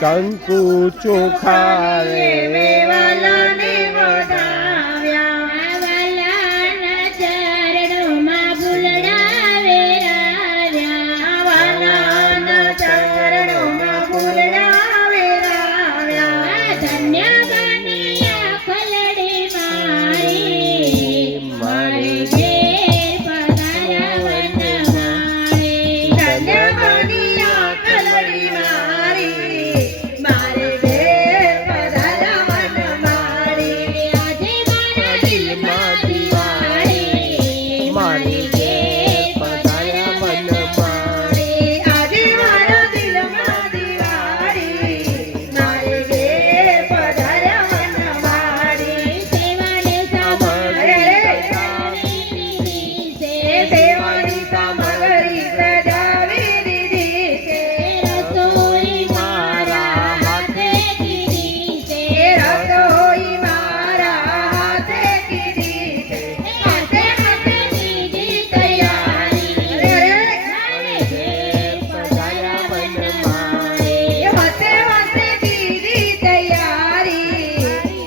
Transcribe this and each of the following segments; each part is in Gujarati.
કંકુ ચોખા રે વેવાલાને વધાવ્યા વાલાના ચરણોમાં ફૂલડા વેરાવ્યા વાલાના ચરણોમાં ફૂલડા વેરાવ્યા ધન્ય બની આ ખલડી મારી મારી ઘેર પધાર્યા વનમાળી ધન્ય બની આ ખલડી મારી મારે ઘેર પધાર્યા વનમાળી આજે મારા દિલમાં દિવાળી મારી ઘેર પધાર્યા વનમાળી આજે મારા દિલમાં દિવાળી મારે ઘેર પધાર્યા વનમાળી સેવાને સેવાની સામગ્રી સજાવી દીધી છે રસોઈ મારા હાથે કીધી છે રસોઈ મારા હાથે કીધી છે હાથે હાથે કીધી તૈયારી મારે ઘેર પધાર્યા વનમાળી હાથે હાથે કીધી તૈયારી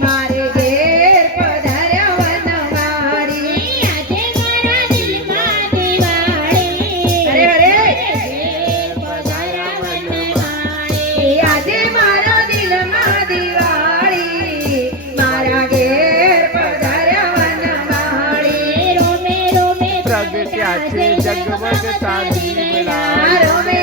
મારે ઘેર પધાર્યા વનમાળી આજે મારા દિલમાં દિવાળી અરે અરે ઘેર પધાર્યા વનમાળી આજે મારા દિલમાં દિવાળી મારા ઘેર પધાર્યા વનમાળી રોમે રોમે પ્રગટ્યા છે જગમગતા દીવડા રોમે